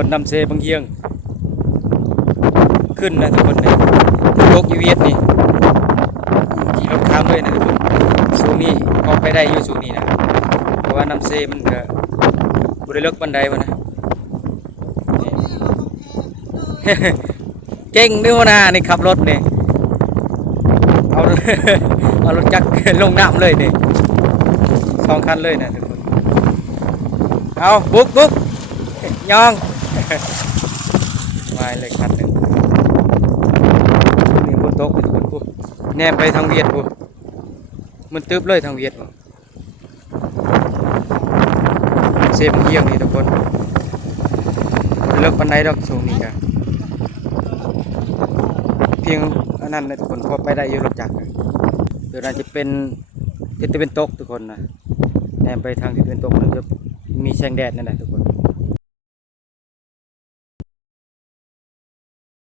คนนำเซบางเฮียงขึ้นนะทุกคนเนี่ยตกอยู่เวียดนี่ขี่รถข้ามเลยนะทุกคนสูงนี่ออกไปได้อยู่สูงนี่นะเพราะว่านำเซมันก็บริเลิกบันไดวะนะ เก่งด้วยนะนี่ขับรถนี่เอา เอารถจักรลงน้ำเลยนี่2 คันเลยนะทุกคนเอาบุ๊บยอง มาเลยคันหนึ่งนี่บนโต๊ะทุกคนปุ๊บแนมไปทางเวียดปุ๊บมันตึ๊บเลยทางเวียดปุ๊บเซฟเยี่ยงนี่ทุกคนเลิกปันไดดอกสูงนี่กันเพียงอันนั้นนะทุกคนพอไปได้อยู่รถจักรเดี๋ยวน่าจะเป็นทิศตะวันตกทุกคนนะแนมไปทางทิศตะวันตกมันจะมีแสงแดดนั่นแหละทุกคน